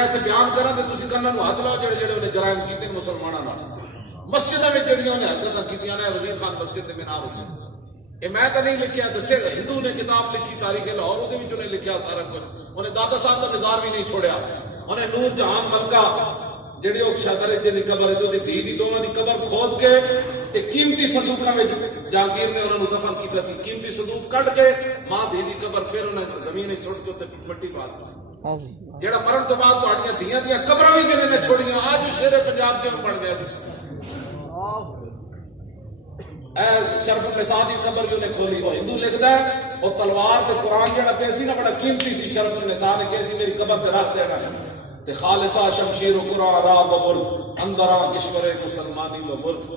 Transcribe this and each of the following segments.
میں اتنے بیان کرا تو تسی کناں نوں ہاتھ لاؤ جڑے جڑے انہیں جرائم کیتے مسلماناں نال مسجداں وچ جڑیاں انہیں حرکتاں کیتیاں نے وزیر خان مسجد دے مینار ہوئی یہ میں تو نہیں لکھیا دسے ہندو نے کتاب لکھی تاریخ لاہور وہ انہیں لکھیا سارا کچھ انہیں دادا صاحب کا مزار بھی نہیں چھوڑیا انہیں نور جہاں ملکہ جڑی وہ شادر جی قبر ہے دھی دی دونوں دی قبر کھود کے تے قیمتی صندوقاں میں جہانگیر نے انہوں نے دفن کیتا سی قیمتی صندوق کٹ کے ماں دھی دی قبر پھر انہیں زمین سٹ کے مٹی پا دی جڑا مرن تو بعد تہاڈیاں دھیاں دیاں قبراں بھی کنے نے چھوڑیاں آج شیر پنجاب کیوں بن گیا اے شرف النساء دی قبر جو نے کھولی وہ ہندو لکھدا ہے اور تلوار تے قرآن جڑا پیا سی نا بڑا قیمتی سی شرف النساء نے کہی سی میری قبر تے رکھ دینا تے خالصہ شمشیر و قرآن را و برد اندرا کشور مسلمانی و برد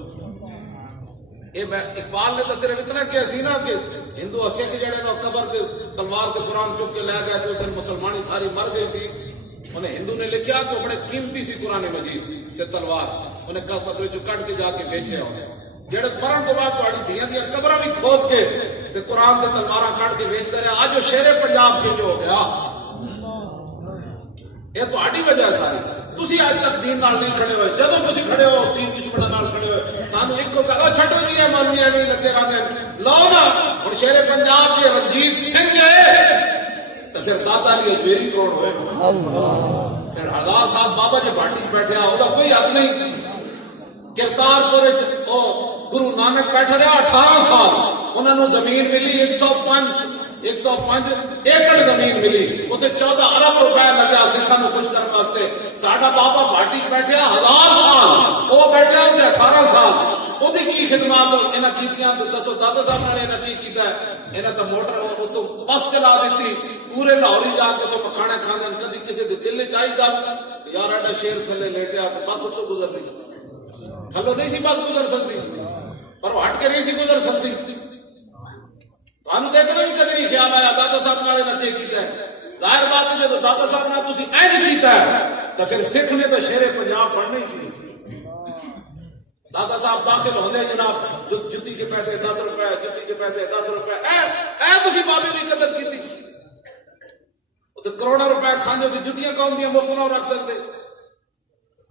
اے میں اقبال نے تو صرف اتنا کیا سی نا کہ ہندو سکھ جڑے نا قبر تے تلوار تے قرآن چک کے لے گئے تو دن مسلمانی ساری مر گئی سی انہیں ہندو نے لکھیا کہ بڑے قیمتی سی قرآن مجید تے تلوار انہیں قبر جو کٹ کے جا کے بیچے ہوئے جڑے مرن تو بعد تہاڈی دھیاں دیاں قبراں بھی کھود کے تے قرآن دے تلواراں کٹ کے بیچتے رہے آج وہ شیر پنجاب کے جو ہو گیا یہ تہاڈی وجہ ہے ساری تسی آج تک دین نال نہیں کھڑے ہوئے جدوں تسی کھڑے ہو دین دشمناں نال کھڑے ہوئے سانو ایک کو کہا چھڈو جی اے مولوی نہیں لگے رہندے لاؤ نا ہن شیر پنجاب دے رنجیت سنگھ ہے تے پھر داتا علی اجمیری کون ہوئے اللہ پھر ہزار صاحب بابا جی بھاٹی بیٹھے او دا کوئی حق نہیں کرتارپور گرو نانک بیٹھے رہا 18 سال انہوں نے زمین ملی 105 ایکڑ زمین ملی اتنے 14 ارب روپے لگا سکھاں نوں خوش کرنے واسطے ساڈا بابا بھاٹی بیٹھے 1000 سال وہ بیٹھے ہوتے 18 سال وہی کی خدمات انہاں کیتیاں دسو دادا صاحب نے انہاں کی کیتا ہے انہاں تو موٹر تو بس چلا دیتی پورے لاہور جا کے تو پکھانے کھانے کدی کسی دے دل وچ آئی گل یار اڈا شیر تھلے لیٹیا تو بس تو گزر نہیں تھلو نہیں سی بس گزر سکتی پر وہ ہٹ کے نہیں سی گزر سکتی تانوں دیکھنا بھی کدی نہیں خیال آیا دادا صاحب نال نہ کیتا ہے ظاہر بات ہے جب دادا صاحب نال تسی اینج کیتا ہے تو پھر سکھ نے تو شیر پنجاب پڑھنا ہی سی دادا صاحب داخل ہوندے جناب جتی کے پیسے 10 روپے جتی کے پیسے 10 روپے اے تسی بابے دی قدر کیتی او تے کروڑاں روپے کھاندے تے جتیاں کون دیاں مفت نہ رکھ سکتے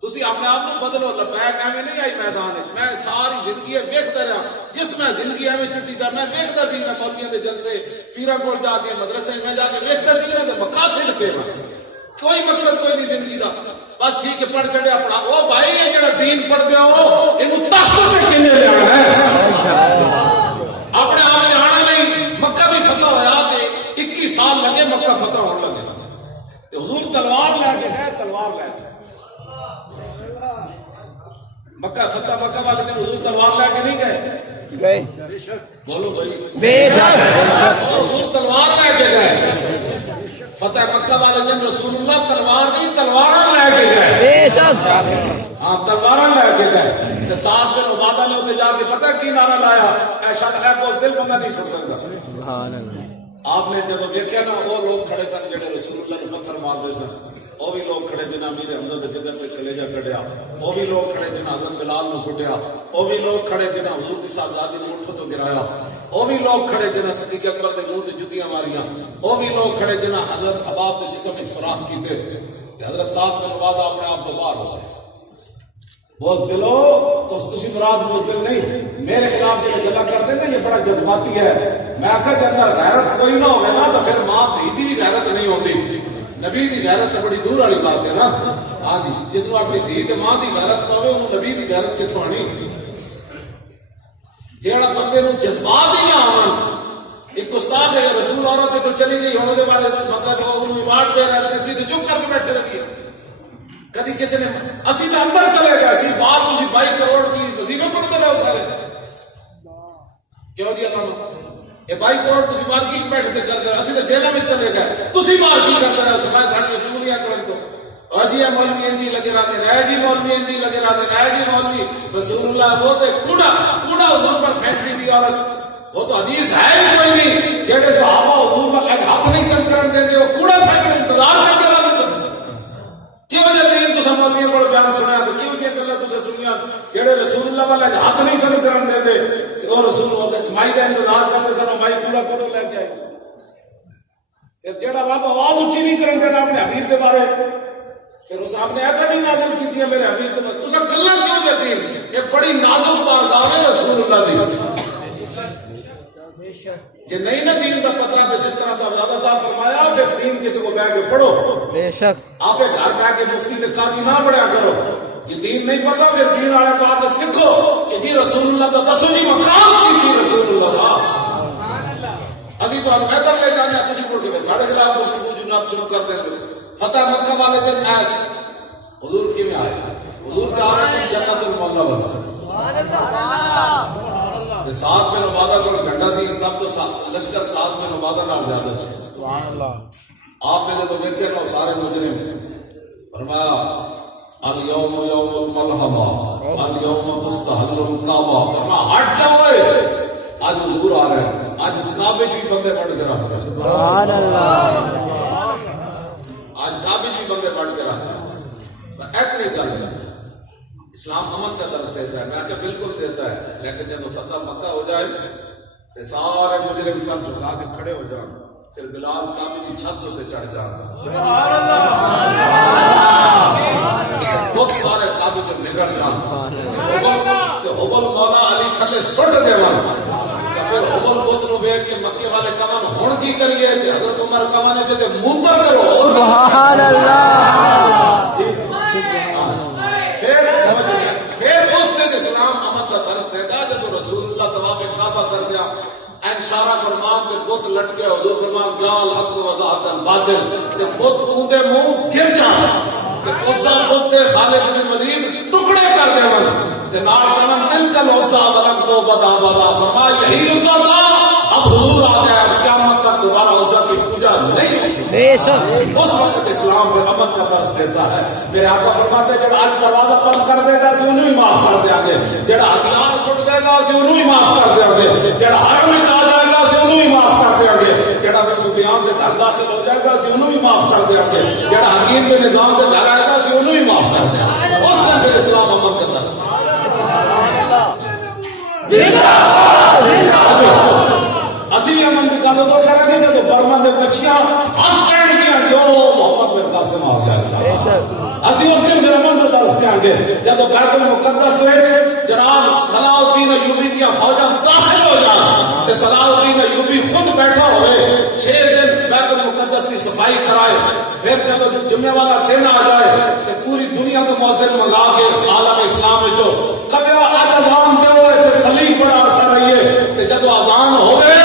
تسی اپنے آپ کو بدلو لبیک ایویں نہیں آئی میدان میں ساری زندگی ویکھدا رہا جس میں زندگی ایویں چٹی جا میں ویکھدا سی نہ مولویاں دے جلسے پیراں کول جا کے مدرسے میں جا کے ویکھدا سی انہاں دے مقاصد کے کوئی مقصد کوئی نہیں زندگی دا بس ٹھیک ہے پڑھ چڑھیا پڑھا او بھائی یہ جڑا دین پڑھ گیا ہو اینو تخت سے کنے لینا ہے اپنے آپ جانا نہیں مکہ بھی فتح ہویا تے 21 سال لگے مکہ فتح ہونے لگے تے حضور تلوار لے کے گئے تلوار لے کے مکہ فتح مکہ والے دن حضور تلوار لے کے نہیں گئے بولو بھائی بے شک حضور تلوار لے کے گئے فتح مکہ والے دن رسول اللہ تلوار نہیں تلوار لے کے گئے بے شک ہاں تلوار لے کے گئے تے ساتھ میں عبادہ نے اتنے جا کے پتہ کی نعرہ لایا اے شک ہے کو دل بندہ نہیں سن سکتا سبحان اللہ آپ نے جب دیکھا نا وہ لوگ کھڑے سن جڑے رسول اللہ کو پتھر مار دے سن وہ بھی لوگ کھڑے جنہاں امیر حمزہ کے جگر سے کلیجہ کڈیا وہ بھی لوگ کھڑے جنہاں حضرت بلال نو کٹیا وہ بھی لوگ کھڑے جنہاں حضور کی صاحبزادی نو اٹھو تو گرایا وہ بھی لوگ کھڑے جنہاں صدیق اکبر دے منہ تے جتیاں ماریاں وہ بھی لوگ کھڑے جنہاں حضرت حباب کے جسم میں سوراخ کیتے تے حضرت صاحب نے وعدہ اپنے آپ تو باہر ہو گئے بزدلو تو تسی مراد بزدل نہیں میرے خلاف جو گلا کرتے نا یہ بڑا جذباتی ہے میں آکھا جے اندر غیرت کوئی نہ ہوے نا تو پھر ماں دھی دی بھی غیرت نہیں ہوتی نبی دی غیرت بڑی دور والی بات ہے نا ہاں جی جس کو اپنی دھی تے ماں دی غیرت نہ ہوے انہوں نبی دی غیرت کتھوں آنی جیڑا بندے نوں جذبات ہی نہ آون ایک گستاخ ہے رسول عورت تو چلی گئی ہونے دے بعد مطلب وہ انہوں ایوارڈ دے رہے ہیں سیدھے چپ کر کے بیٹھے رہی کدی کسی نے اسی تو اندر چلے گئے اسی باہر تسی 22 کروڑ کی وظیفے پڑھتے رہو سارے کیوں جی اللہ یہ 22 کروڑ تسی باہر کی بیٹھتے کر رہے اسی تو جیلوں میں چلے گئے تسی باہر کی کرتے رہو سمائے ساڑی چوریاں کرن تو جی مولوی جی لگے رہتے ہیں جی مولوی جی لگے رہتے ہیں جی مولوی رسول اللہ وہ تے کوڑا حضور پر پھینکتی دی عورت وہ تو حدیث ہے ہی کوئی نہیں جڑے صحابہ حضور پر ایک ہاتھ نہیں سن کرن دے وہ کوڑا پھینکنے انتظار کرتے رہتے کیوں جب دین تو سمجھنے کو بیان سنیا تو کیوں جی گلا تسے سنیا جڑے رسول اللہ والے ہاتھ نہیں سن کرن دے دے اور رسول اللہ مائی دا انتظار کرتے سن مائی پورا کرو لے کے آئے جڑا رب آواز اونچی نہیں کرن دینا اپنے حبیب دے بارے پھر اس آپ نے ایسا نہیں نازل کی تھی میرے حبیب تو تسا گلاں کیوں جاتی یہ بڑی نازک بارگاہ ہے رسول اللہ دی کہ نہیں نا دین کا پتہ تو جس طرح صاحبزادہ صاحب فرمایا پھر دین کسی کو بیٹھ کے پڑھو بے شک آپ گھر بیٹھ کے مفتی تے قاضی نہ پڑھیا کرو جی دین نہیں پتا پھر دین والے بات سیکھو کہ جی رسول اللہ کا دسو جی مقام کی سی رسول اللہ کا اسی تو ہم بہتر لے جانے ہیں کسی کو ساڑھے خلاف گفتگو جناب شروع کر دیں فتح مکہ والے دن آئے حضور کی میں آئے حضور کا آنے سے جنت المولا بنا ساتھ میں نمازہ کو جھنڈا سی سب تو لشکر ساتھ میں نمازہ نہ زیادہ سی سبحان اللہ آپ نے تو دیکھے نا سارے مجرم فرمایا الیوم یوم الملحمہ الیوم تستحل الکعبہ فرمایا ہٹ جاؤ آج حضور آ رہے ہیں آج کعبے جی بندے بڑھ کر آ رہے ہیں سبحان اللہ آج کعبے جی بندے بڑھ کر آتے ہیں ایتنی گل ہے اسلام امن کا درس دیتا ہے میں کہ بالکل دیتا ہے لیکن جب فتح مکہ ہو جائے تو سارے مجرم سر جھکا کے کھڑے ہو جائیں پھر بلال کعبے کی چھت تے چڑھ جاتا سبحان اللہ بہت سارے کعبے سے نکل جاتے تو حبل مولا علی کھلے سٹ دیوان پھر حبل بت نو ویکھ کے مکے والے کمن ہن کی کریے کہ حضرت عمر کمن تے موتر کرو سبحان اللہ پھر اس دن اسلام امن کا درس دیتا جب رسول اللہ طواف کعبہ کر گیا اشارہ فرمان کے بت لٹ کے حضور فرمان جال حق و وضاحت الباطل کہ بت اونڈے منہ گر جان کہ عزا بت دے خالد بن ولید ٹکڑے کر دے من تے نال کمن ان کل عزا ولن تو بدا بدا فرمایا یہی عزا تھا اب حضور آ گیا قیامت تک دوبارہ عزا کی پوجا نہیں ہوگی بے شک اس وقت اسلام میں امن کا درس دیتا ہے میرے آقا فرماتے ہیں جب آج دروازہ بند کر دے گا اسے انہوں ہی معاف کر دیا گے جڑا ہتھیار سٹ دے گا اسے انہوں ہی معاف کر دیا گے جڑا حرم میں آ جائے گا اسے انہوں ہی معاف کر دیا گے جڑا ابو سفیان کے گھر داخل ہو جائے گا اسے انہوں ہی معاف کر دیا گے جڑا حکیم کے نظام کے گھر آئے گا اسے انہوں ہی معاف کر دیا اس دن سے اسلام امن کا درس اسی امن کی گل ادو کریں گے جب برما کے بچیاں ہس کہن گیا جو محمد بن قاسم آ گیا اسی اس دن پھر امن کا درس دیں گے جب بیت المقدس جناب صلاح الدین ایوبی دیا فوجاں داخل ہو جان تے صلاح الدین ایوبی خود بیٹھا ہوئے 6 دن بیت المقدس کی صفائی کرائے پھر جب جمعے والا دن آ جائے کہ پوری دنیا کو مؤذن منگا کے عالم اسلام وچ کبھی آج اذان دے ہوئے تے صلیب بڑا عرصہ رہیے تے جب اذان ہوئے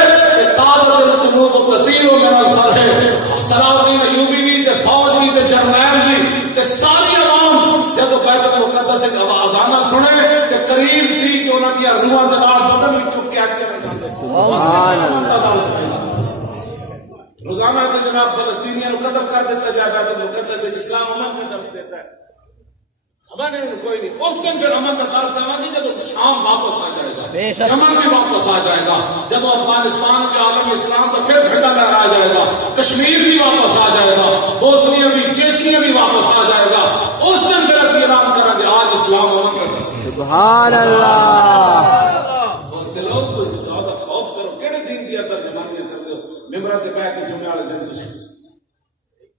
صلاح الدین ایوبی بھی تے فوج بھی تے جرنیل بھی تے ساری عوام جب بیت المقدس سے اذان سنے تے قریب سی کہ انہاں دی روحاں دے نال بدن وچ چپ کے کر جاندے سبحان اللہ روزانہ تے جناب فلسطینیاں نو قتل کر دیتا جائے بیت المقدس سے اسلام امن کا درس دیتا ہے سبا نہیں کوئی نہیں اس دن پھر امن کا درس دینا کہ جب شام واپس آ جائے گا یمن بھی واپس آ جائے گا جب افغانستان کے عالم اسلام کا پھر جھنڈا لہرا جائے گا کشمیر بھی واپس آ جائے گا بوسنیا بھی چیچنیا بھی واپس آ جائے گا اس دن پھر اسی اعلان کریں گے آج اسلام امن کا درس سبحان اللہ اس دلوں کو خدا کا خوف کرو کیڑے دین دی ترجمانیاں کر دو ممبراں تے بیٹھ کے جمعے والے دن تسی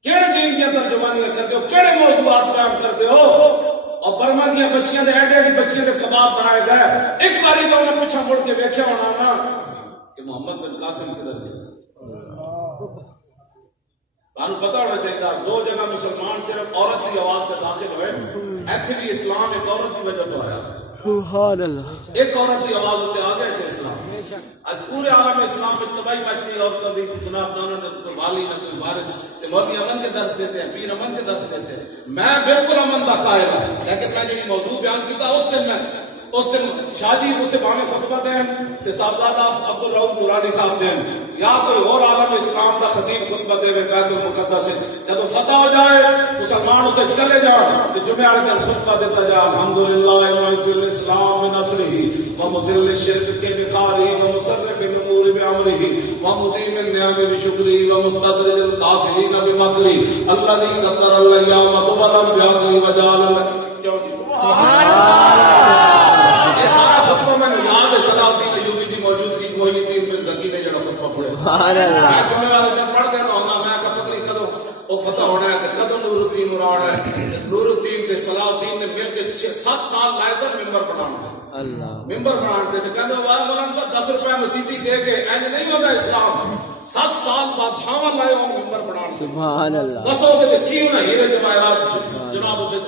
کیڑے دین دی ترجمانیاں کر دو کیڑے موضوعات بیان کر دو اور برما دیا بچیاں دے ایڈی ایڈی بچیاں دے کباب بنائے گئے ایک باری تو انہیں پوچھا مڑ کے ویکھیا ہونا نا کہ محمد بن قاسم کدھر گئے تانوں پتہ ہونا چاہیے 2 جگہ مسلمان صرف عورت کی آواز سے داخل ہوئے ایکچولی اسلام ایک عورت کی وجہ تو آیا سبحان اللہ ایک عورت کی آواز ہوتے آ گئے تھے اسلام آج پورے عالم اسلام میں تباہی مچ گئی عورتوں کی جناب نہ کوئی والی نہ کوئی وارث مولوی امن کے درس دیتے ہیں پیر امن کے درس دیتے ہیں میں بالکل امن کا قائل ہوں لیکن میں جی موضوع بیان کیتا اس دن شاہ جی اتنے بانے خطبہ دیں تے صاحبزادہ عبد الرؤف نورانی صاحب دیں یا کوئی اور عالم اسلام کا خطیب خطبہ دے بیت المقدس سے جب فتح ہو جائے مسلمان اتنے چلے جان کہ جمعے والے دن خطبہ دیتا جائے الحمدللہ معز الاسلام بنصرہ ومذل الشرک کے بقارہ ومصرف الامور بامرہ ومدیم النعم بشکرہ ومستدرج الکافرین بمکرہ الذی قدر الايام ولم یقل وجعل سبحان اللہ صلاح الدین ایوبی دی موجودگی محی الدین بن زکی نے جڑا خطبہ پڑھے میں جمعے والے دن پڑھ دینا ہونا میں کہ پتہ نہیں کدوں وہ فتح ہونا ہے کہ کدوں نور الدین مراد ہے الدین صلاح الدین نے مل کے 7 سال لائے سن ممبر بنانا اللہ ممبر بناتے تھے کہنے واہ مولانا صاحب 10 روپے مسیحی دے کے اینج نہیں ہوتا اسلام 7 سال بادشاہ لائے ہوں ممبر بنانا سبحان اللہ دسو کہ کیوں نہ ہیرے جواہرات جناب تے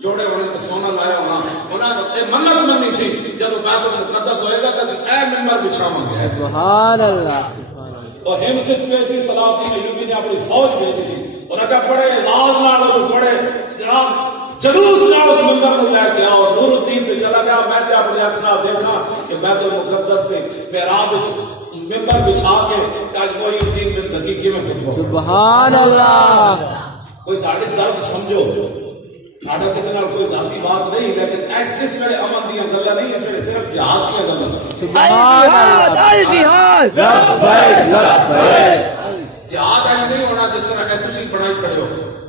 جوڑے ہونے تے سونا لایا ہونا انہاں نے منت منی سی جب بیت المقدس ہوئے گا تے اے ممبر بچھاواں گے سبحان اللہ سبحان اللہ اور ہم سے پیسی صلاح الدین ایوبی نے اپنی فوج بھیجی سی انہاں کہا بڑے اعزاز نال وہ بڑے جناب جلوس نال اس ممبر کو لے کے آؤ نور الدین تے چلا گیا میں تے اپنی اکھ نال دیکھا کہ بیت المقدس تے محراب وچ ممبر بچھا کے آج محی الدین بن زکی کیویں خطبہ سبحان اللہ کوئی ساڈے درد سمجھو ساڈا کسی نال کوئی ذاتی بات نہیں لیکن اس ویلے امن دیاں گلاں نہیں اس ویلے صرف جہاد دیاں گلاں سبحان اللہ جہاد جہاد ایسا نہیں ہونا جس طرح ہے تسی بڑائی کھڑے ہو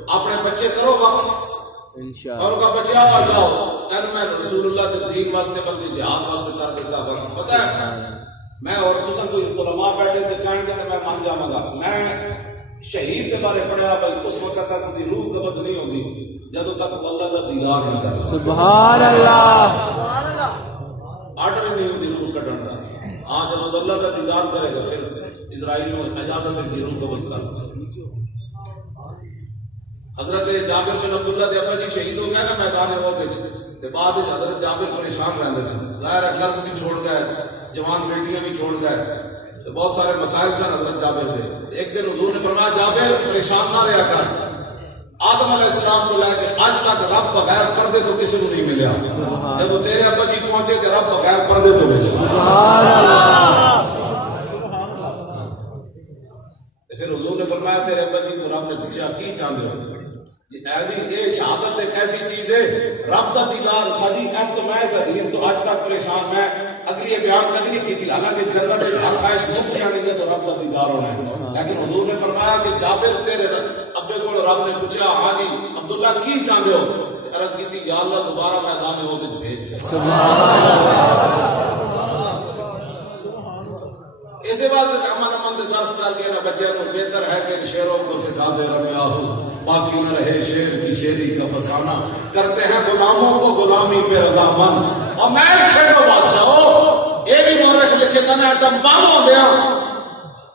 اپنے بچے کرو وقف انشاءاللہ اور کا بچہ آ جاؤ کہنا میں رسول اللہ کے دین واسطے بلکہ جہاد واسطے کر دیتا وقف پتہ ہے میں اور تساں کوئی علماء بیٹھے تے کہن کہ میں مان جاواں گا میں شہید کے بارے پڑھیا بھائی اس وقت تک ان کی روح قبض نہیں ہوگی جب تک اللہ کا دیدار نہ کرے سبحان اللہ آرڈر ہی نہیں ہوتی روح کٹن کا ہاں جب اللہ کا دیدار کرے گا پھر اسرائیل میں اجازت ہے کہ روح قبض کر حضرت جابر بن عبداللہ دے ابا جی شہید ہو گئے نا میدان احد وچ تے بعد حضرت جابر پریشان رہندے سن ظاہر ہے قرض بھی چھوڑ گئے جوان بیٹیاں بھی چھوڑ گئے تو بہت سارے مسائل سن حضرت جابر دے ایک دن حضور نے فرمایا جابر پریشان نہ رہا کر آدم علیہ السلام کو لے کے آج تک رب بغیر پردے تو کسی کو نہیں ملیا جب تیرے ابا جی پہنچے کہ رب بغیر پردے تو ملے سبحان اللہ پھر حضور نے فرمایا تیرے ابا جی کو رب نے پوچھا کی چاہتے ہو یہ شہادت ایک ایسی چیز ہے رب کا دیدار شادی ایس تو میں اس حدیث تو آج تک پریشان میں اگلی بیان کبھی نہیں کی تھی حالانکہ جنت ہر خواہش مفت جانے گی تو رب کا دیدار ہونا ہے لیکن حضور نے فرمایا کہ جابر تیرے ابے کو رب نے پوچھا ہاں جی عبداللہ کی چاہتے ہو عرض کی تھی یا اللہ دوبارہ میدان ہو تو بھیج اسی بات امن امن سے درس کر کے نہ بچے کو بہتر ہے کہ شیروں کو سکھا دے رمیا ہو باقی نہ رہے شیر کی شیری کا فسانہ کرتے ہیں غلاموں کو غلامی پہ رضامند اور میں کھیلو بادشاہ ہو یہ بھی مورخ لکھے گا نا ایٹم بم ہو گیا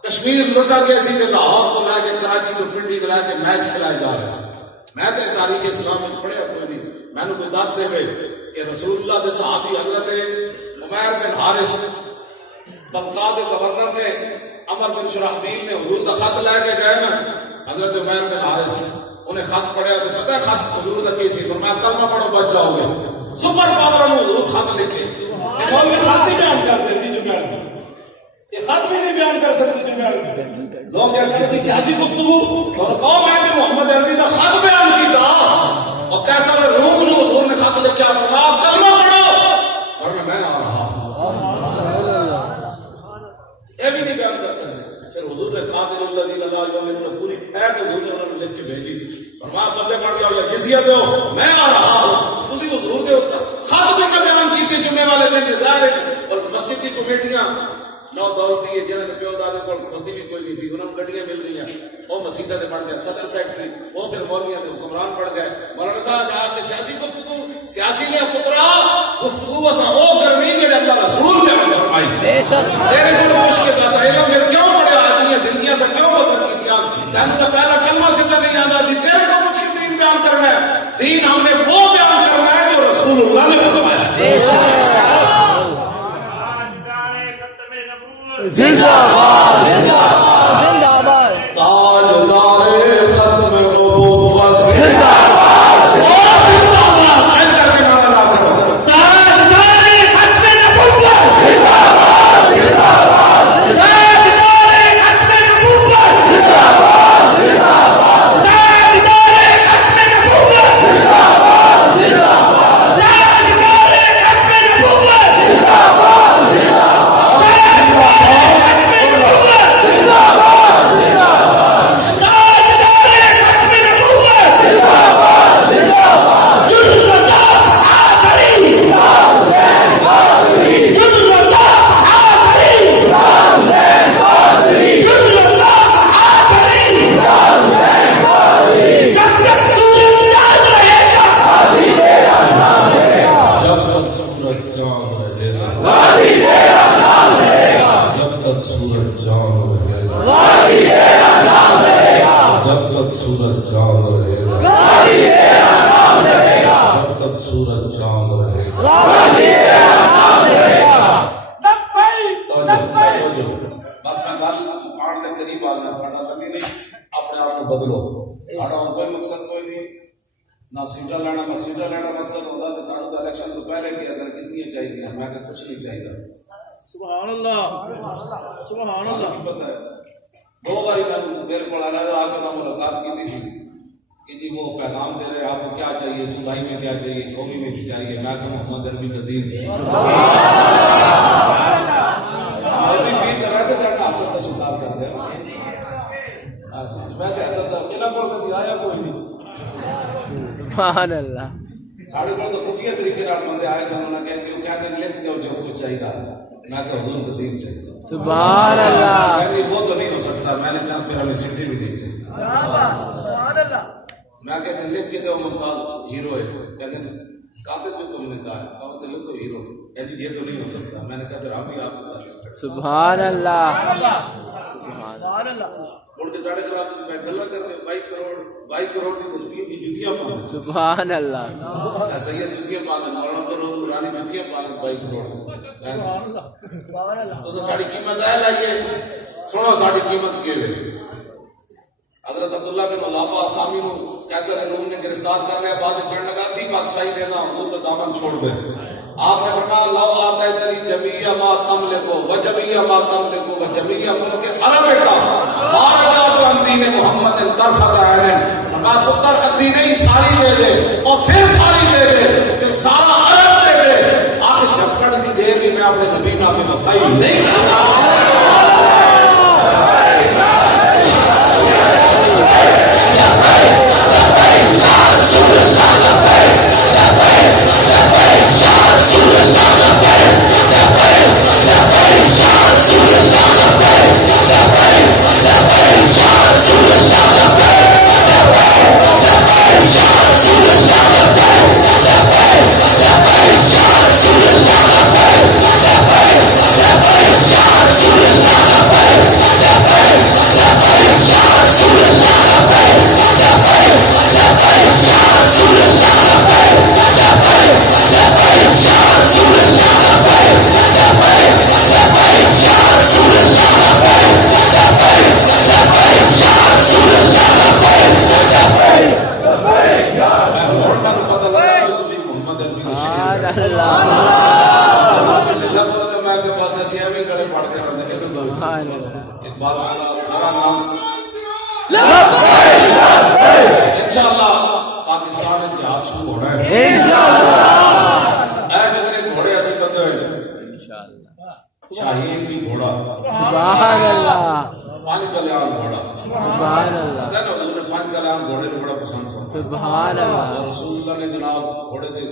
کشمیر لٹا گیا سی تے لاہور تو لے کے کراچی تو پنڈی تو لے کے میچ کھلائے جا رہے تھے میں تے تاریخ اسلام میں پڑھیا کوئی نہیں میں نے کوئی دس دے کہ رسول اللہ دے صحابی حضرت عمیر بن حارث بغداد گورنر نے عمر بن شراحبیل نے حضور کا خط لے کے گئے نا حضرت عمیر بن حارث انہیں خط پڑھیا تو پتہ ہے خط حضور کا کیسی فرمایا کلمہ پڑھو بچ جاؤ گے سپر پاور میں حضور خط لکھے یہ مولوی خط ہی بیان کرتے جی جمعہ یہ خط بھی نہیں بیان کر سکتے جمعہ لوگ یہ کہتے ہیں سیاسی گفتگو اور قوم ہے کہ محمد عربی کا خط بیان کیتا اور کیسا روم نے حضور نے خط لکھا فرمایا کلمہ پڑھو اور میں آ رہا یہ بھی نہیں بیان کر سکتے پھر حضور نے قاتل اللہ جی اللہ علیہ وسلم پوری ایت حضور نے انہوں نے لکھ کے بھیجی فرمایا بندے بن جاؤ یا جزیہ دو میں آ رہا ہوں تسی حضور دے خط بھی نہ بیان کیتے جمعے والے دن ظاہر ہے اور مسجد کی کمیٹیاں نو دولتی ہے جنہوں نے پیو دادے کو کھوتی بھی کوئی نہیں سی انہوں نے گڈیاں مل رہی ہیں وہ مسیحا سے بن گیا صدر سیکٹری وہ پھر مولویاں کے حکمران بن گئے مولانا صاحب آپ نے سیاسی گفتگو سیاسی نے پترا گفتگو اساں وہ کرنی جڑے اللہ رسول نے فرمائی تیرے کو مشکل تھا علم پھر کیوں پڑے آدمی زندگیاں سے کیوں بسر کیتیاں تینوں کا پہلا کلمہ سیدھا نہیں آتا سی تیرے کو مشکل دین بیان کرنا ہے دین ہم نے وہ بیان کرنا ہے جو رسول اللہ نے فرمایا زندہ باد زندہ باد تاجدار ختم نبوت زندہ باد زندہ باد کر کے نعرہ لا کرو تاجدار ختم نبوت زندہ باد زندہ باد تاجدار ختم نبوت زندہ باد زندہ باد تاجدار ختم نبوت زندہ باد زندہ باد تاجدار ختم نبوت زندہ باد زندہ باد نہ سیٹا لینا نہ سیٹا لینا مقصد ہوتا ہے سارے تو الیکشن تو پہلے کیا سر کتنی چاہیے میں کہ کچھ نہیں چاہیے سبحان اللہ سبحان اللہ پتہ ہے 2 بار میرے کو علیحدہ آ کر ملاقات کی تھی کہ جی وہ پیغام دے رہے آپ کو کیا چاہیے صوبائی میں کیا چاہیے قومی میں بھی چاہیے میں کہ محمد عربی کا دین ویسے چڑھنا اصل کا شکار کر دے ویسے اصل کا کلا کو کبھی آیا کوئی نہیں سبحان اللہ ساڑھے کو تو خفیہ طریقے نال بندے آئے سن انہوں نے کہتے ہیں لکھ دو جو کچھ چاہیے میں کہ حضور کا دین چاہیے سبحان اللہ کہتے ہیں وہ تو نہیں ہو سکتا میں نے کہا پھر ہمیں سیدھے بھی نہیں چاہیے سبحان اللہ میں کہتے ہیں لکھ کے دو ممتاز ہیرو ہے کہتے ہیں کاتب بھی تم نے کہا ہے کہا تو لکھ دو ہیرو کہتے یہ تو نہیں ہو سکتا میں نے کہا پھر ہم بھی آپ کو ساتھ سبحان اللہ سبحان اللہ اڑ کے ساڑھے کراچی میں گلا کر کے 22 کروڑ کی مستقیم کی جوتیاں پانے سبحان اللہ سید جوتیاں پانے مولانا عبدالرحمن نورانی جوتیاں پانے 22 کروڑ سبحان اللہ تو ساڑھی قیمت ہے لائیے سنو ساڑھی قیمت کے ہوئے حضرت عبداللہ بن ملافہ سامی کو کیسر روم نے گرفتار کر لیا بعد میں کہنے لگا دی بادشاہی دینا حضور کا دامن چھوڑ دے آپ نے فرمایا لو آتا ہے تری جمیع ما تملکو و جمیع ما تملکو و جمیع ملک عرب کا مارجا تو دین محمد طرفت عین میں پتر کا دین ہی ساری لے دے اور پھر ساری لے دے پھر سارا عرب لے دے آخر جھپکڑ دی دیر بھی میں اپنے نبی نام میں وفائی نہیں کرتا انشاءاللہ پاکستان میں جہاد شروع ہو رہا ہے انشاءاللہ اے کتنے گھوڑے ایسے بندے ہوئے انشاءاللہ شاہین بھی گھوڑا سبحان اللہ پانچ کلیان گھوڑا سبحان اللہ پتہ ہے نا حضور نے پانچ کلیان گھوڑے نے بڑا پسند تھا سبحان اللہ اور رسول اللہ نے جناب گھوڑے سے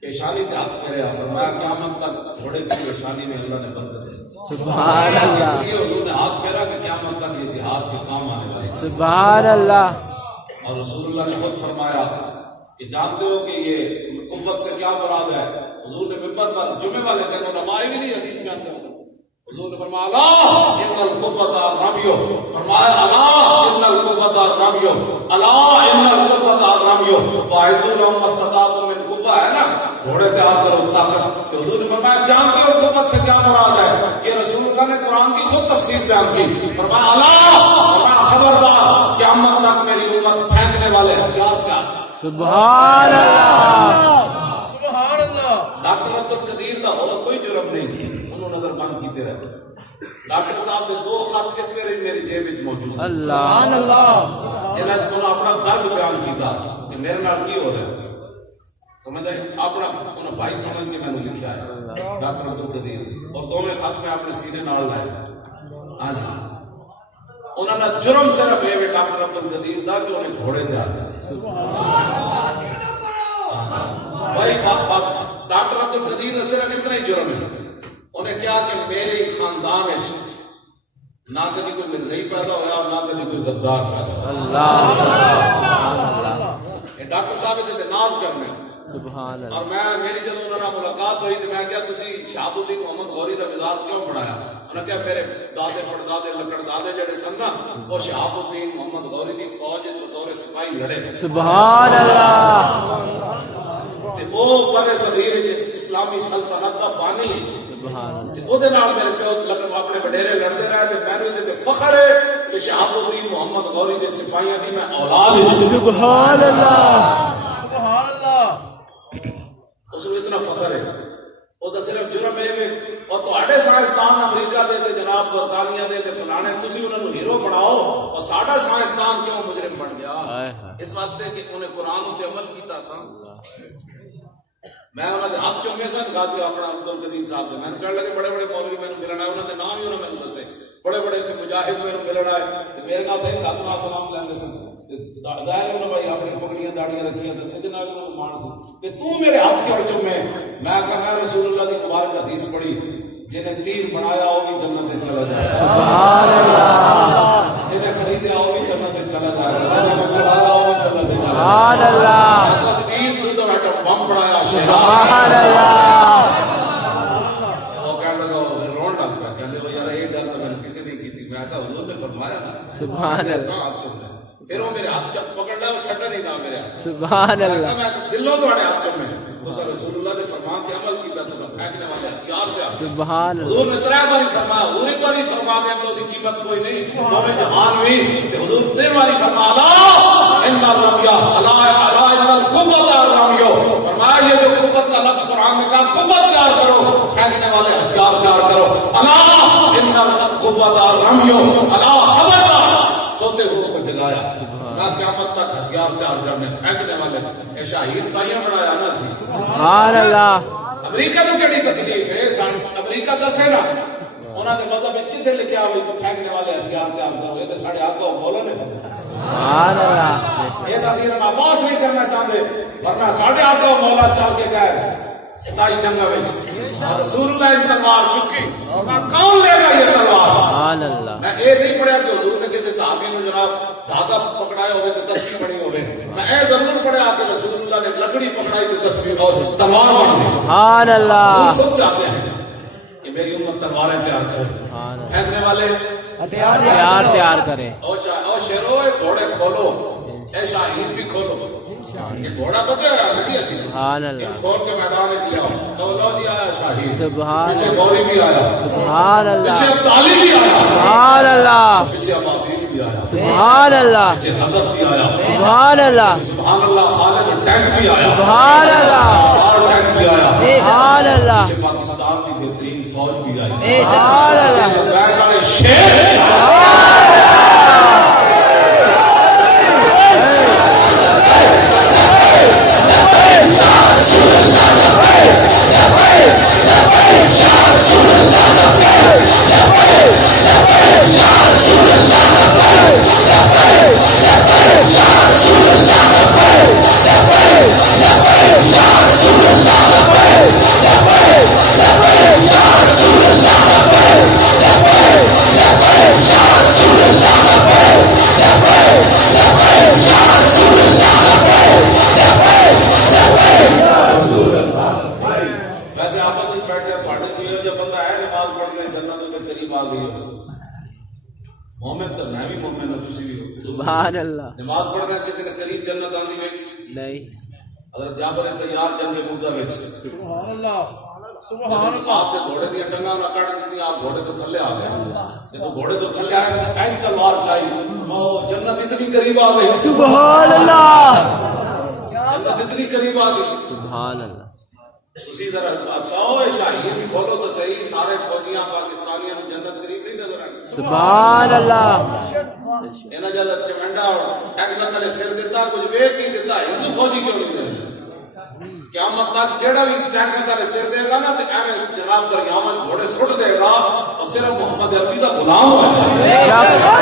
پیشانی پہ ہاتھ پھیرا فرمایا قیامت تک گھوڑے کی پیشانی میں اللہ نے برکت دی سبحان اللہ اس لیے حضور نے ہاتھ پھیرا کہ قیامت تک یہ جہاد کے کام آنے والی سبحان اللہ اور رسول اللہ نے خود فرمایا کہ جانتے ہو کہ یہ قوت سے کیا مراد ہے حضور نے منبر پر جمعے والے دن علماء بھی نہیں حدیث بیان کر سکتے حضور نے فرمایا الا ان القوت رامیو فرمایا الا ان القوت رامیو الا ان القوت رامیو واعدوا لهم ما استطعتم من قوة ہے نا گھوڑے تیار کرو طاقت تو حضور نے فرمایا جانتے ہو قوت سے کیا مراد ہے یہ رسول اللہ نے قرآن کی خود تفسیر بیان کی فرمایا الا فرمایا خبردار قیامت تک میری امت پھینکنے والے ہتھیار کیا سبحان اللہ سبحان اللہ ڈاکٹر عبد القدیر کا اور کوئی جرم نہیں انہوں نظر بند کیتے رہے ڈاکٹر صاحب کے 2 خط کس میری جیب میں موجود ہیں اللہ انہوں نے اپنا درد بیان کیتا کہ میرے نال کی ہو رہا ہے سمجھ آئی اپنا انہوں بھائی سمجھ کے میں نے لکھا ہے ڈاکٹر عبد القدیر اور دونوں خط میں اپنے سینے نال لائے ہاں جی انہوں نے جرم صرف یہ ڈاکٹر عبد القدیر دا کہ انہیں گھوڑے تیار کرتے بھائی ڈاکٹر عبد القدیر نے صرف اتنا ہی جرم ہے انہیں کیا کہ میرے خاندان ہے نہ کبھی کوئی مرزائی پیدا ہوا نہ کبھی کوئی غدار پیدا ہوا یہ ڈاکٹر صاحب سے ناز کرنے سبحان اللہ اور میں میری جب انہوں نے ملاقات ہوئی تو میں کیا تسی شہاب الدین محمد غوری کا مزار کیوں پڑھایا انہوں نے کیا میرے دادے پڑدادے لکڑ دادے جڑے سن نا وہ شہاب الدین محمد غوری دی فوج بطور سپاہی لڑے سبحان اللہ تے وہ برے صغیر جس اسلامی سلطنت کا بانی سبحان تے او دے نال میرے پیو لکڑ اپنے وڈیرے لڑتے رہے تے میں نے تے فخر ہے کہ شہاب الدین محمد غوری دے سپاہیاں دی میں اولاد ہوں سبحان اللہ میں انہوں نے ہاتھ چومے سن غازی اپنا عبد القدیم صاحب میں کہنے لگے بڑے بڑے مولوی میں ملنا ہے انہوں نے نام ہی انہوں نے دسے بڑے بڑے اتنے مجاہد میں ملنا ہے میرے نال بھائی خاتمہ سلام لیندے سن ظاہر ہے بھائی اپنی پگڑیاں داڑیاں رکھیاں سن ادھے نال انہوں نے مان سی تے تو میرے ہاتھ کیوں چومے میں کہا میں رسول اللہ دی مبارک حدیث پڑھی جنہیں تیر بنایا وہ بھی جنت میں چلا جائے سبحان اللہ جنہیں خریدا وہ بھی جنت میں چلا جائے جنہیں چلایا وہ بھی جنت میں چلا سبحان اللہ جائے تیر تو بیٹا بم بنایا سبحان اللہ وہ کہنے لگا رون لگ پیا کہنے وہ یار یہ گل تو میں نے کسی نے کی تھی میں کہا حضور نے فرمایا نا سبحان اللہ پھر وہ میرے ہاتھ پکڑ لیا وہ چھٹا نہیں نہ میرے ہاتھ سبحان اللہ میں دلوں تو ہاتھ چومے تو رسول اللہ نے فرمان کے عمل کیتا تو سب پھینکنے والے ہتھیار پہ سبحان اللہ حضور نے ترے باری فرمایا حضور ایک باری فرما دے ہم لوگ کی قیمت کوئی نہیں دونوں جہان ہوئی تے حضور تین باری فرما لا ان الرمیا الا الا ان القوت الرمیا فرمایا یہ جو قوت کا لفظ قرآن میں کہا قوت تیار کرو پھینکنے والے ہتھیار تیار کرو الا ان القوت الرمیا الا خبردار سوتے ہوئے کو جگایا قیامت تک ہتھیار تیار کرنے پھینکنے والے اے شہید تائیاں بنایا نا سی سبحان اللہ امریکہ میں کیڑی تکلیف ہے سان امریکہ دسے نا انہاں دے مذہب وچ کتے لکھیا ہوئی پھینکنے والے ہتھیار تیار کرو یہ تے ساڈے آقا مولا نے سبحان اللہ یہ تے اسیں عباس نہیں کرنا چاہندے ورنہ ساڈے آقا مولا چل کے گئے ستائی جنگ وچ اور رسول اللہ نے تلوار چکی میں کون لے گا یہ تلوار سبحان اللہ میں یہ نہیں پڑھیا کہ حضور نے کسی صحابی نے جناب دھاگا پکڑایا ہوئے تو تسبیح پڑھی ہوئے میں یہ ضرور پڑھیا کہ رسول اللہ نے لکڑی پکڑائی تو تسبیح اور تلوار بن گئی سبحان اللہ خود چاہتے ہیں کہ میری امت تلواریں تیار کرے پھینکنے والے ہتھیار تیار کریں او شیرو گھوڑے کھولو اے شاہین بھی کھولو یہ گھوڑا پتہ ہے نہیں اسی سبحان اللہ کھول کے میدان میں چلا تو لو جی آیا شاہین سبحان پیچھے گوری بھی آیا سبحان اللہ پیچھے ابطالی بھی آیا سبحان اللہ پیچھے ابابیل بھی آیا سبحان اللہ پیچھے حدف بھی آیا سبحان اللہ سبحان اللہ خالد ٹینک بھی آیا سبحان اللہ اور ٹینک بھی آیا سبحان اللہ پیچھے پاکستان کی بہترین فوج بھی آئی سبحان اللہ پیچھے بیگ والے شیر سبحان اللہ نماز پڑھنا کسی نے قریب جنت آندی ویکھی نہیں حضرت جعفر تیار جنگ مردہ وچ سبحان اللہ سبحان اللہ آپ کے گھوڑے دی ٹنگاں نہ کٹ دتی آپ گھوڑے تو تھلے آ گئے تو گھوڑے تو تھلے آئے تو این تلوار چاہیے او جنت اتنی قریب آ گئی سبحان اللہ جنت اتنی قریب آ گئی سبحان اللہ تسی ذرا اچھاؤ شاہین کھولو تو صحیح سارے فوجیاں پاکستانیاں نوں جنت قریب نہیں نظر آئی سبحان اللہ انہاں جل چمنڈا اور ٹنگا تلے سر دیتا کچھ ویکھ نہیں دیتا ہندو فوجی کیوں نہیں دے قیامت تک جیڑا بھی ٹنگا تلے سر دے گا نا تے ایویں جناب دریاواں گھوڑے سٹ دے گا اور صرف محمد عربی دا غلام ہوگا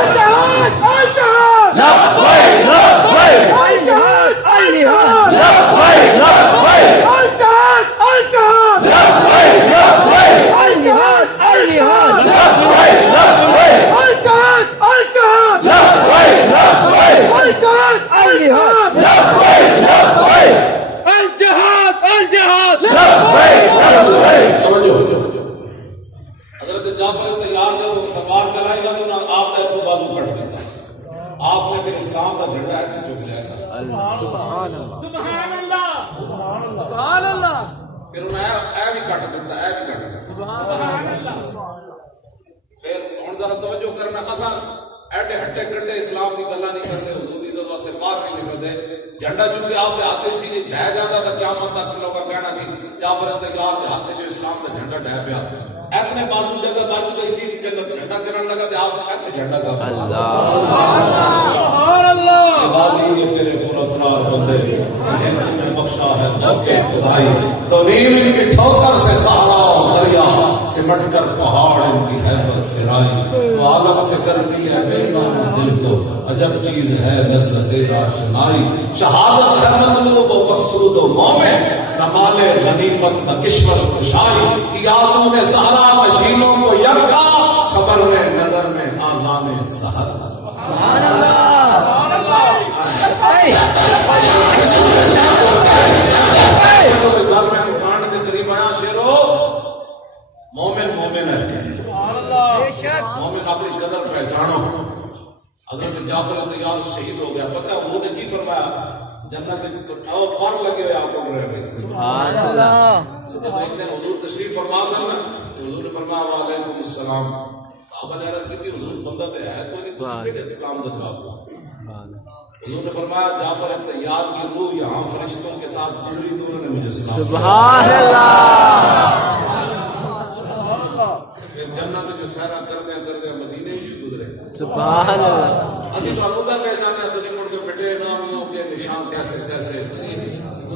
حضرت جعفر تیار جب تلوار چلائی گا تو آپ نے تو بازو کٹ دیتا آپ نے پھر اسلام کا جھنڈا ایسے چک لیا سبحان اللہ سبحان اللہ سبحان اللہ پھر انہیں اے بھی کٹ دیتا اے بھی کٹ دیتا سبحان اللہ پھر ہن ذرا توجہ کرنا اساں ایڈے ہٹے کٹے اسلام دی گلاں نہیں کرتے حضور دی عزت واسطے باہر نہیں نکلدے جھنڈا چونکہ آپ دے ہاتھ سی ڈہ جاندا تے قیامت تک لوگاں کہنا سی جعفر تیار دے ہاتھ جو اسلام دا جھنڈا ڈہ پیا اتنے بازو جگہ بچ گئی سی جنت جھنڈا گرن لگا تے آپ ایتھے جھنڈا گا اللہ سبحان اللہ بازی یہ تیرے پر اسرار بندے نے بخشا ہے سب کے خدائی تو نیم ان کی ٹھوکر سے صحرا و دریا سمٹ کر پہاڑ ان کی ہیبت فرائی تو عالم سے کرتی ہے بے گانا دل کو عجب چیز ہے لذت آشنائی شہادت ہے مطلوب و مقصود و مومن نہ مال غنیمت نہ کشور کشائی یادوں میں صحرا مشینوں کو یکا خبر میں نظر میں آذان سحر سبحان اللہ گھر میں مکان کے قریب آیا شیرو مومن مومن ہے مومن اپنی قدر پہچانو حضرت جعفر طیار شہید ہو گیا پتہ ہے انہوں نے کی فرمایا جنت او پر لگے ہوئے آپ لوگ رہے سبحان اللہ جب ایک دن حضور تشریف فرما سن حضور نے فرمایا وعلیکم السلام صحابہ نے عرض کی تھی حضور بندہ تے ہے کوئی نہیں تجھے کہ اسلام کا جواب دو حضور نے فرمایا جعفر طیار کی روح یہاں فرشتوں کے ساتھ گزری تو انہوں نے مجھے سلام سبحان اللہ پھر جنت جو سہرا کردے مدینے ہی گزرے سبحان اللہ اسی تو انہوں نے جانے تسی مڑ کے بیٹے نامیوں کے نشان کیسے کیسے تسی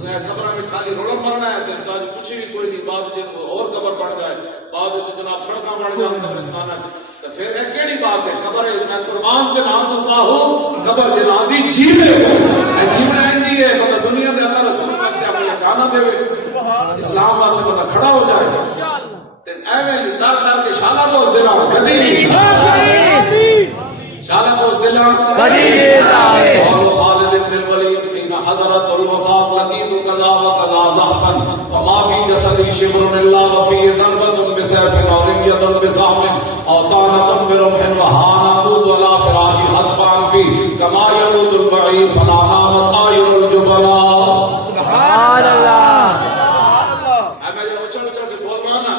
قبر میں خالی روڑا مرنا ہے تے تاج کچھ بھی کوئی نہیں بعد جے اور قبر بن جائے بعد جو جناب سڑکاں بن جان قبرستان ہے تے پھر ایک کیڑی بات ہے قبر میں قربان دے نام تو باہو قبر جناب دی جیوے اے جیونا اندی ہے بندہ دنیا دے اللہ رسول واسطے اپنے جانا دے اسلام واسطے بندہ کھڑا ہو جائے تے ایویں در در کے شالا بوس دینا کدی نہیں شالا بوس دینا کدی نہیں اور خالد بن الولید ان حضرت الوفات لقيت كذا وكذا زحفا وما في جسدي شبر الا وفي ذنبة بسيف ورمية بسهم او طعنة برمح وهانا اموت ولا فراشي حتفا في كما يموت البعير فلا نامت اعين الجبناء سبحان اللہ میں جو اچھا اچھا کے بول رہا نا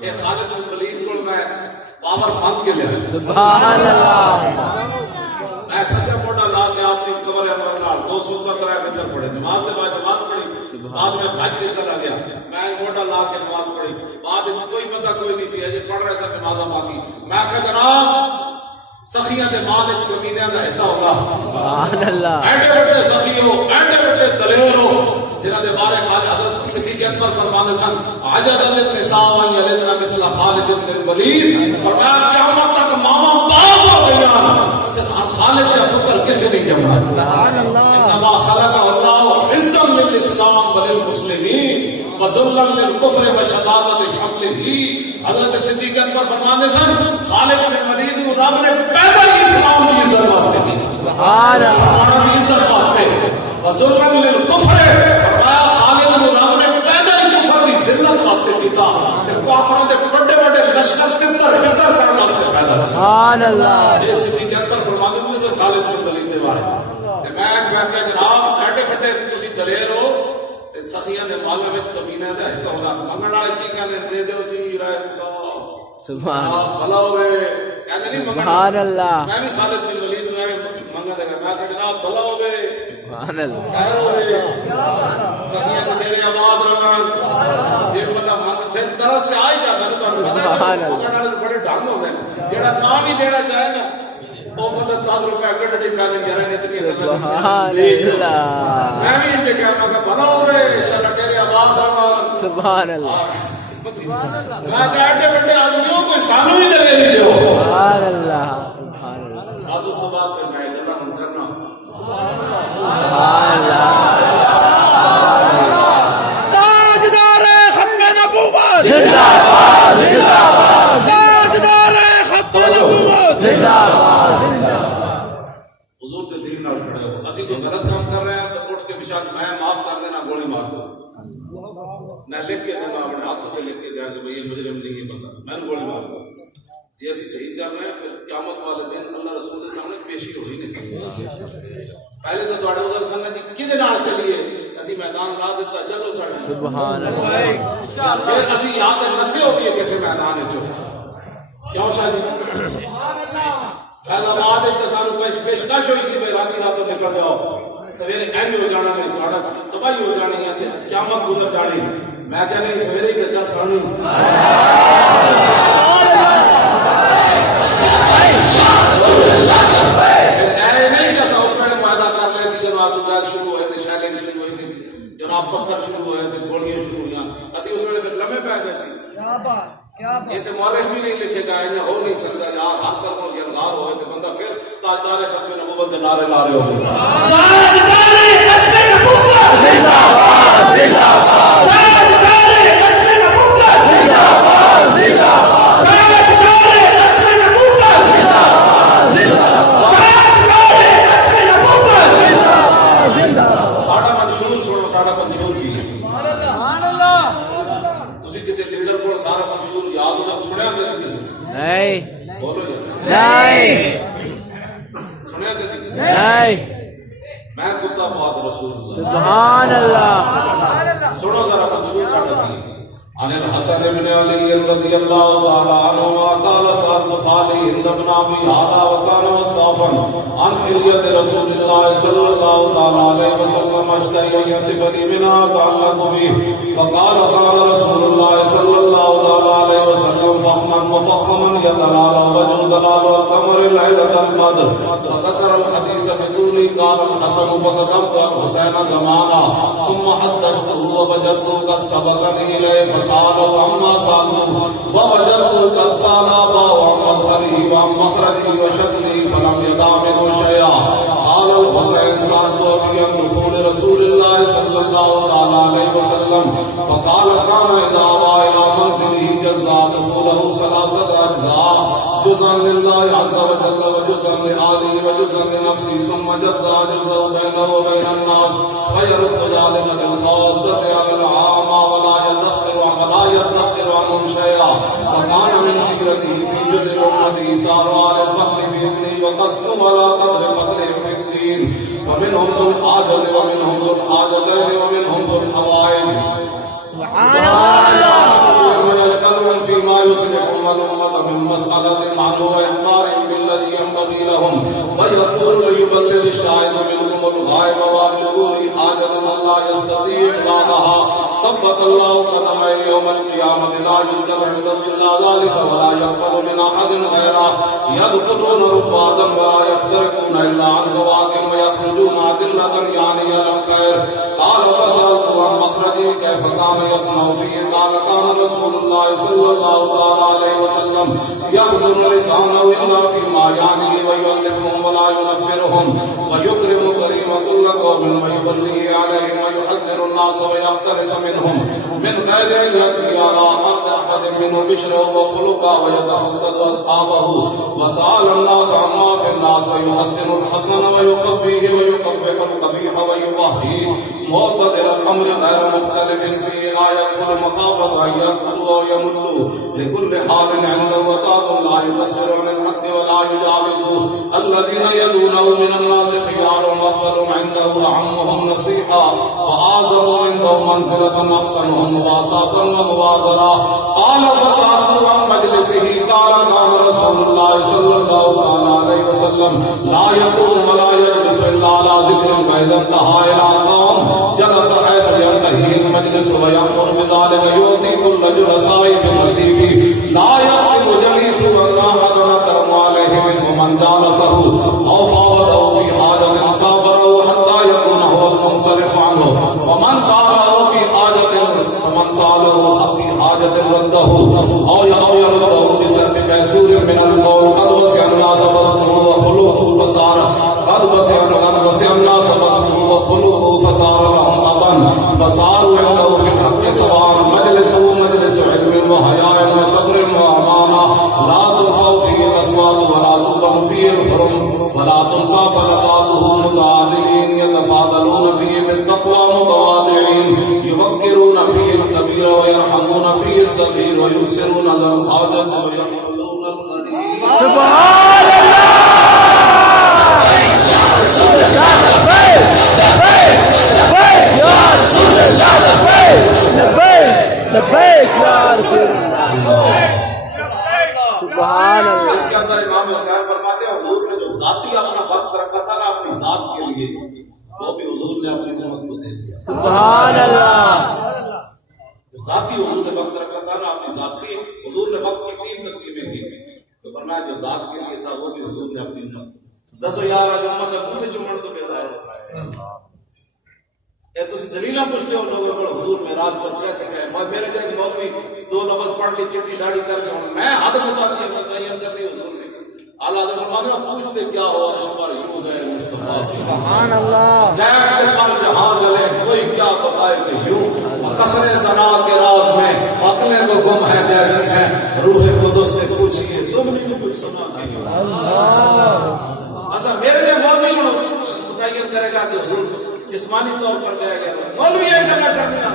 یہ خالد بن الولید کو میں پاور مانگ کے لیا سبحان اللہ میں سچا موٹا لا کے آپ کی قبر انور نال 200 تک فجر پڑھے نماز کے بعد جماعت پڑھی بعد میں بھاج کے چلا گیا میں موٹا لا کے نماز پڑھی بعد میں کوئی پتہ کوئی نہیں سی اجے پڑھ رہے سب نماز باقی میں کہ جناب سخیاں دے مال وچ کمینیاں دا حصہ ہوگا سبحان اللہ ایڈے بڑے سخیو ایڈے بڑے دلیرو جنہاں دے بارے خالد حضرت صدیق اکبر فرمانے سن عجز النساء یلدنا مثل خالد بن الولید فرمایا قیامت تک ماما باپ ہو گیا خالد کا پتر کسی نہیں جمع سبحان اللہ انما خلق اللہ عزا للاسلام وللمسلمین وذلا للكفر وشدادت شمله حضرت صدیق اکبر فرمانے سن خالد بن الولید کو رب نے پیدا ہی اسلام کی عزت واسطے کی سبحان اللہ اسلام کی عزت واسطے وذلا للكفر فرمایا خالد کو رب نے پیدا ہی کفر کی ذلت واسطے کیتا تے کافراں دے بڑے بڑے لشکر تر کرن واسطے پیدا سبحان اللہ یہ صدیق اکبر فرمانے سے خالد بن ولید دے بارے تے میں کہ جناب ایڈے بڑے تسی دلیر ہو تے سخیاں دے مال وچ کمینہ دا حصہ ہوندا منگن والے کی کہندے دے دیو جی رائے سبحان بھلا ہوئے کہندے نہیں منگن سبحان اللہ میں بھی خالد بن ولید میں منگا دے میں کہ جناب بھلا ہوئے سبحان اللہ خیر ہوئے سخیاں تے تیرے آباد رہن یہ بندہ منگ دل طرح سے آئی جا میں تو سبحان اللہ منگن والے بڑے ڈھنگ ہوندے جیڑا نام ہی دینا چاہے نا وہ بندہ 10 روپے کٹ ٹی کر لیں گے اتنی سبحان اللہ میں بھی یہ کہنا کہ بھلا ہوئے انشاءاللہ تیرے آباد رہن سبحان اللہ میں کہتے بڑے آدمیوں کو سانو ہی دے لیجیے سبحان اللہ سبحان اللہ آج اس کے بعد پھر میں گلا من کرنا سبحان اللہ تاجدار ختم نبوت زندہ باد زندہ باد تاجدار ختم نبوت زندہ باد حضور کے دین نال کھڑے ہو اسی کوئی غلط کام کر رہے ہیں تو اٹھ کے بشاک میں معاف کر دینا گولی مار دو نہ لکھ کے دینا اپنے ہاتھوں پہ لکھ کے دیا کہ بھئی یہ مجرم نہیں ہے بندہ میں نے گولی مار دو جی اسی صحیح چل رہے ہیں پھر قیامت والے دن اللہ رسول کے سامنے پیشی ہوئی نہیں پہلے تو تواڈے ادھر سن جی کدے نال چلیے اسی میدان لا دیتا چلو ساڈے سبحان اللہ پھر اسی یہاں تے نسے ہو گئے کسے میدان وچ کیوں شاید پہلا بعد ایک سانو پیشکش ہوئی سی بھائی راتی راتوں نکل جاؤ سویرے اینڈ ہو جانا نہیں تھوڑا تباہی ہو جانی ہے قیامت گزر جانی میں کیا نہیں سویرے ہی کچا سانی شروع ہوئے تھے شیلنگ شروع ہوئی تھی جناب پتھر شروع ہوئے تھے گولیاں شروع ہوئی اسی اس ویلے پھر لمحے پہ گئے سی یہ تو مورخ بھی نہیں لکھے گا انہیں ہو نہیں سکتا یار ہر طرح گردار ہوئے تھے بندہ پھر تاجدار ختم نبوت کے نعرے لا رہے ہوتے میں کتا پاک رسول سبحان اللہ سنو ذرا منصور ساڈا کی عن الحسن بن علي رضي الله تعالى عنه قال سألت خالي هند بن أبي هذا وكان وصافا عن حلية رسول الله صلى الله عليه وسلم اشتهي أن يصفني منها تعلق به فقال قال رسول الله صلى الله عليه وسلم فخما مفخما يدلال وجه دلال والقمر ليلة البدر فذكر الحديث بطوله قال الحسن فقدمت الحسين زمانا ثم حدثته ووجدته قد سبقني إليه فسأله عما سألته ووجدته قد سأل أباه عن مدخله وعن مخرجه وشكله فلم يدع منه شيئا قال الحسين سألت أبي عن دخول رسول الله صلى الله عليه وسلم فقال كان إذا أوى إلى منزله جزا دخوله ثلاثة أجزاء جزءا لله عز وجل وجزءا لآله وجزءا لنفسه ثم جزا جزءه بينه وبين الناس فيرد ذلك بالخاصة على العامة ولا يدخر عنهم شيئا وكان من سيرته في جزء أمته إيثار على الفقر بإذنه وقصد ولا قدر فقرهم في الدين فمنهم ذو الحاجة ومنهم ذو الحاجتين ومنهم ذو الحوائج سبحان الله ويشغلهم فيما يصلحهم الأمة من مسألة عنه وإخبارهم بالذي ينبغي لهم ويقول ليبلغ الشاهد منكم الغائب وابلغوني حاجة لا يستطيع إبلاغها ثبت الله قدمي يوم القيامة لا يذكر عنده إلا ذلك ولا يقبل من أحد غيره يدخلون رفادا ولا يفترقون إلا عن زواج ويخرجون أدلة يعني على الخير قال فسألت عن مخرجه كيف كان يصنع فيه قال كان رسول الله صلى الله عليه وسلم يخدم لسانه إلا فيما يعنيه ويؤلفهم ولا ينفرهم ويكرم كريم كل قوم ويبليه عليهم ويحذر الناس ويقترس منهم من غير أن يأتي على أحد منه بشره وخلقه ويتفقد أصحابه وسأل الناس عما في الناس ويحسن الحسن ويقبيه ويقبح القبيح ويبهيه معتدل الأمر غير مختلف فيه لا يدخل مخافة أن يدخلوا أو يملوا لكل حال عنده وطاق لا يقصر عن الحق ولا يجاوزه الذين يلونه من الناس خيار وأفضل عنده أعمهم نصيحا وأعظم عنده منزلة أحسنهم مواساة وموازرة قال فسألت عن مجلسه قال كان رسول الله صلى الله عليه وسلم لا يقوم ولا يجلس إلا على ذكر فإذا انتهى إلى قوم جلس حيث ينتهي المجلس ويأمر بذلك يؤتي كل جلساء بنصيبه لا يحسب جليس وكان كرم عليه منه من جالسه أو فاوضه في حاجة سافره حتى يكون هو المنصرف عنه ومن سأله في حاجة ومن سأله في حاجة رده أو يرده بسلب ميسور من القول قد وسع الناس بسطه وخلقه فصار قد وسع الناس بسطه وخلقه فصار لهم أبا فصاروا عنده في الحق سواء مجلسه مجلس علم وحياء وصبر وأمانة لا ترفع فيه الأصوات ولا تضم فيه الحرم ولا تنسى فلقاته متعادلين يتفاضلون فيه بالتقوى متواضعين يفكرون فيه الكبير ويرحمون فيه الصغير ويكسرون ذا الحاجة ويقولون الغريب سبحان الله لبیک یا رسول اللہ سبحان اللہ. اس کے اندر امام حسین فرماتے ہیں حضور نے جو ذاتی اپنا وقت رکھا تھا نا اپنی ذات کے لیے وہ بھی حضور نے اپنی امت کو دے دیا. سبحان اللہ. ذاتی حضور نے وقت رکھا تھا نا، اپنی ذاتی حضور نے وقت کی 3 تقسیمیں کی تو فرمایا جو ذات کے لیے تھا وہ بھی حضور نے اپنی دسو یار آج امت نے پوچھے چمڑ تو بیزار ہوتا ہے اے تسی دلیلاں پوچھتے ہو لوگوں کو حضور معراج پر کیسے گئے؟ میرے جیسے مولوی 2 لفظ پڑھ کے چٹی داڑھی کر کے میں حد مطابق متعین کرنی حضور نے اعلیٰ حضرت فرماتے ہیں پوچھتے کیا ہو عرش پر یوں گئے مصطفیٰ سبحان اللہ کیف کے پر جہاں جلے کوئی کیا بتائے کہ یوں قصر زنا کے راز میں عقلیں تو گم ہیں جیسی ہیں روح قدس سے پوچھئے تم نے کچھ سنا اصلا میرے لیے مولوی متعین کرے گا کہ حضور جسمانی طور پر گیا گیا مولوی یہ کرنا کرنا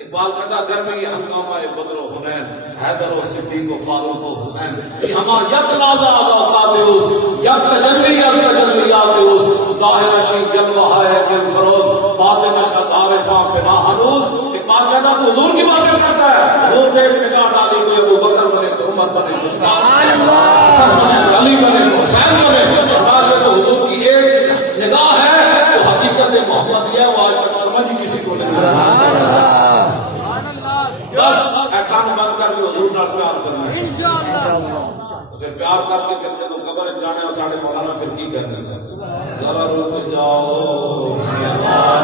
اقبال کہتا گرمی ہنگامہ بدر و حنین حیدر و صدیق و فاروق و حسین ہما یک لازہ اوقات اوس یک تجلی از تجلیات اوس ظاہر شی جلوہ ہے دل فروز باطن شد عارفاں بنا ہنوز اقبال کہتا تو حضور کی باتیں کرتا ہے حضور نے ایک نگاہ ڈالی کوئی ابو بکر بنے تو عمر بنے سبحان اللہ علی بنے حسین بنے اقبال یہ تو حضور کی ایک نگاہ ہے وہ حقیقت محمدیہ وہ آج تک سمجھ ہی کسی کو نہیں بس کان بند کر کے حضور نال پیار کرنا ہے پھر پیار کر کے پھر جب قبر جانے اور ساڑھے مولانا پھر کی کہنے سے ذرا رک جاؤ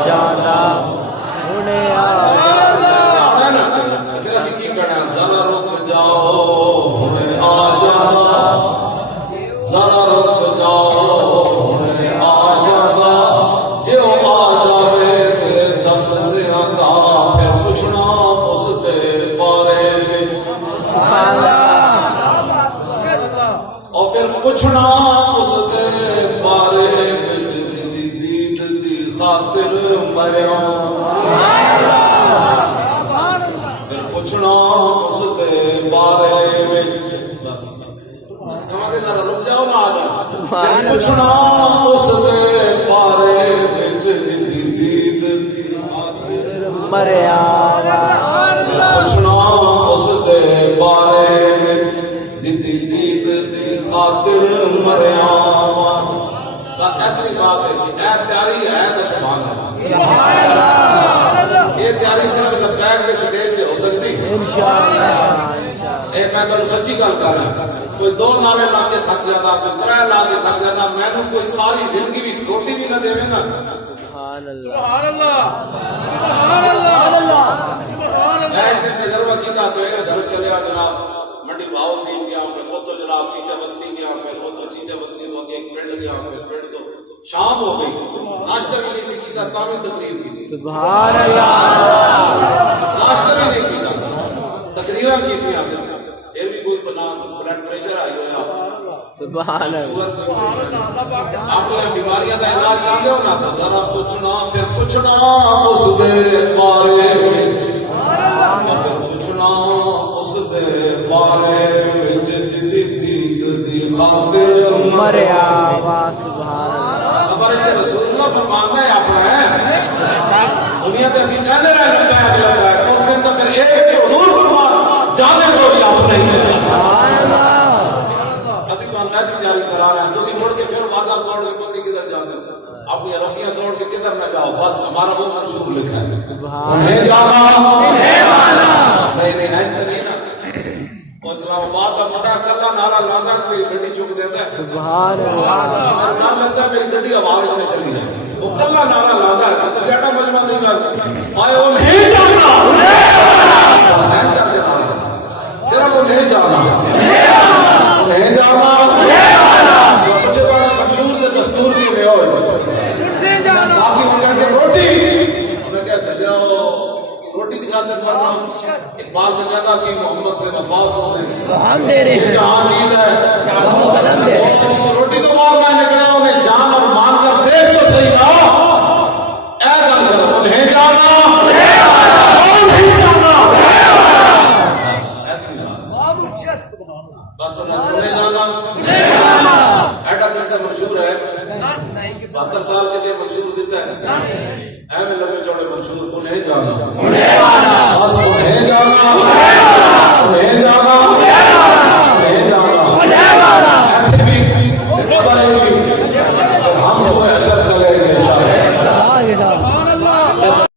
جانا انہیں آنا نا پھر اسی کی کہنا ہے ذرا رک جاؤ انہیں آ جانا ذرا رک جاؤ انہیں آ جانا جو آ جاوے تیرے دس دیاں کا پھر پوچھنا اور پھر پوچھنا اس کے بارے میں دید دی خاطر مریا پھر پوچھنا اس کے بارے میں رک جاؤ نا آج پوچھنا اس کے بارے میں دید دی خاطر مریا پوچھنا اس کے بارے میں دید دی خاطر مریام کا اتنی بات ہے کہ اے تیاری ہے تو سبحان اللہ یہ تیاری صرف لبیک کے سٹیج سے ہو سکتی ایک میں تو سچی گل کر رہا کوئی 2 نعرے لا کے تھک جاتا کوئی 3 لا کے تھک جاتا میں نے کوئی ساری زندگی بھی روٹی بھی نہ دے نا سبحان اللہ سبحان اللہ سبحان اللہ میں ایک دن تجربہ کیتا سویرے گھر چلیا جناب منڈی بھاؤ دی گیا پھر وہ تو جناب چیچا بستی گیا پھر وہ تو چیچا بستی تو ایک پنڈ گیا پھر پنڈ تو شام ہو گئی ناشتہ بھی نہیں کیتا تامی تقریر کی سبحان اللہ ناشتہ بھی نہیں کیتا تقریرہ کی تھی پھر بھی کوئی بلڈ پریشر آئی ہوا سبحان اللہ آپ کو بیماریاں کا علاج جانتے ہو نا تو ذرا پوچھنا پھر پوچھنا اس کے بارے میں پھر پوچھنا اس کے بارے میں دید دی خاطر مریا سبحان اللہ خبر ہے کہ رسول اللہ فرمانا ہے اپنا دنیا تے اسی کہندے رہ لگا ہے اس دن تو پھر ایک کہ حضور فرمان جانے دو یہ اپنے ہی سبحان اللہ اسی تو اللہ کی تیاری کرا رہے ہیں تسی مڑ کے پھر وعدہ توڑ کے پتہ نہیں کدھر جاتے ہو اپنی رسیاں توڑ کے کدھر نہ جاؤ بس ہمارا وہ منشور لکھا ہے انہیں جانا نہیں ہے نا وہ اسلام آباد کا منڈا کلا نعرہ لانا میری گڈی چک دیتا ہے سبحان اللہ نہ لگتا میری گڈی آواز میں چلی ہے وہ کلا نعرہ لانا ہے تو زیادہ مجمع نہیں لگتا آئے انہیں جانا صرف انہیں جانا انہیں جانا مجھے بڑا مشہور کے دستور کی میں ہوئے باقی وہ کہتے روٹی انہیں کہا چل جاؤ روٹی دکھاتے پڑھنا اقبال نے کہتا کہ محمد سے مفاد ہم دے رہے ہیں جہاں چیز ہے قلم دے رہے ہیں روٹی تو مار میں نکلے انہیں جان اور مان کر دیکھ تو صحیح نا اے گل کرو انہیں جانا انہیں جانا بس انہیں جانا ایڈا کس کا مشہور ہے 72 سال کسی مشہور دیتا ہے اے میں لمبے چوڑے مشہور انہیں جانا